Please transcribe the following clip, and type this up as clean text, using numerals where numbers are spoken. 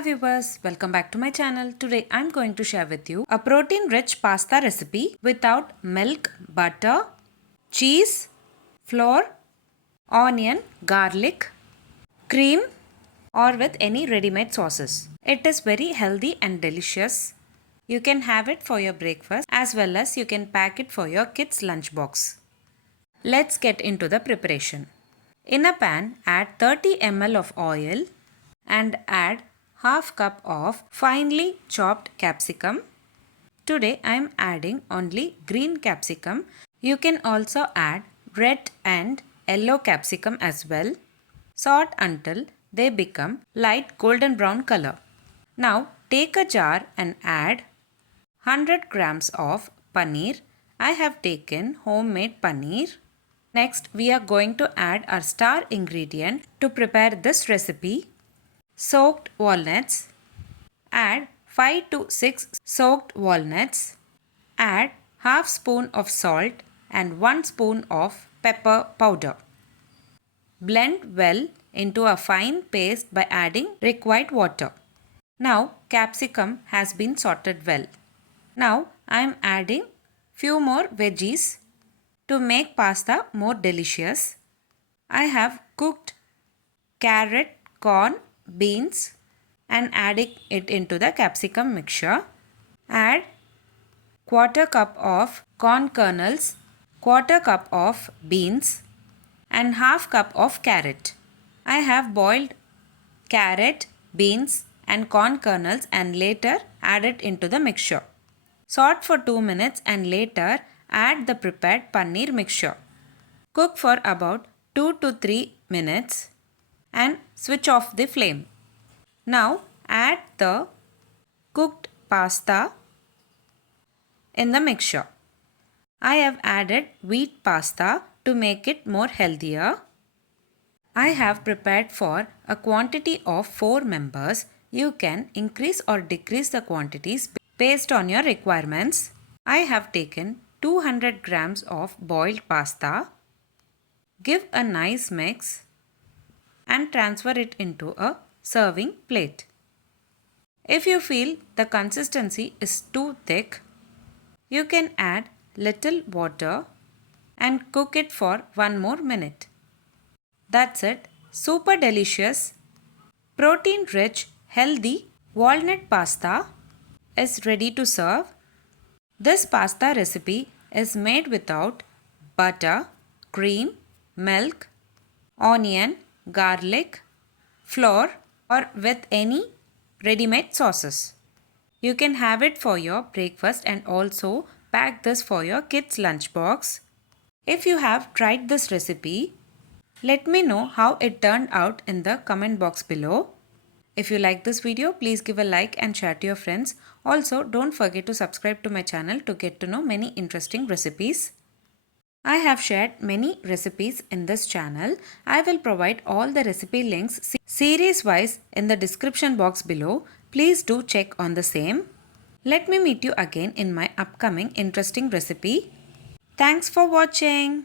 Hi viewers, welcome back to my channel. Today I'm going to share with you a protein rich pasta recipe without milk, butter, cheese, flour, onion, garlic, cream or with any ready-made sauces. It is very healthy and delicious. You can have it for your breakfast as well as you can pack it for your kids' lunchbox. Let's get into the preparation. In a pan, add 30 ml of oil and add half cup of finely chopped capsicum. Today I am adding only green capsicum. You can also add red and yellow capsicum as well. Sort until they become light golden brown color. Now take a jar and add 100 grams of paneer. I have taken homemade paneer. Next we are going to add our star ingredient to prepare this recipe. Soaked walnuts. Add 5 to 6 soaked walnuts. Add half spoon of salt and 1 spoon of pepper powder. Blend well into a fine paste by adding required water. Now capsicum has been sorted well. Now I am adding few more veggies to make pasta more delicious. I have cooked carrot, corn, beans and adding it into the capsicum mixture. Add quarter cup of corn kernels, quarter cup of beans and half cup of carrot. I have boiled carrot, beans and corn kernels and later add it into the mixture. Saute for 2 minutes and later add the prepared paneer mixture. Cook for about 2 to 3 minutes and switch off the flame. Now add the cooked pasta in the mixture. I have added wheat pasta to make it more healthier. I have prepared for a quantity of 4 members. You can increase or decrease the quantities based on your requirements. I have taken 200 grams of boiled pasta. Give a nice mix and transfer it into a serving plate. If you feel the consistency is too thick, you can add little water and cook it for 1 more minute. That's it. Super delicious, protein rich, healthy walnut pasta is ready to serve. This pasta recipe is made without butter, cream, milk, onion, garlic, flour or with any ready-made sauces. You can have it for your breakfast and also pack this for your kids' lunchbox. If you have tried this recipe, let me know how it turned out in the comment box below. If you like this video, please give a like and share to your friends. Also, don't forget to subscribe to my channel to get to know many interesting recipes. I have shared many recipes in this channel. I will provide all the recipe links series wise in the description box below. Please do check on the same. Let me meet you again in my upcoming interesting recipe. Thanks for watching.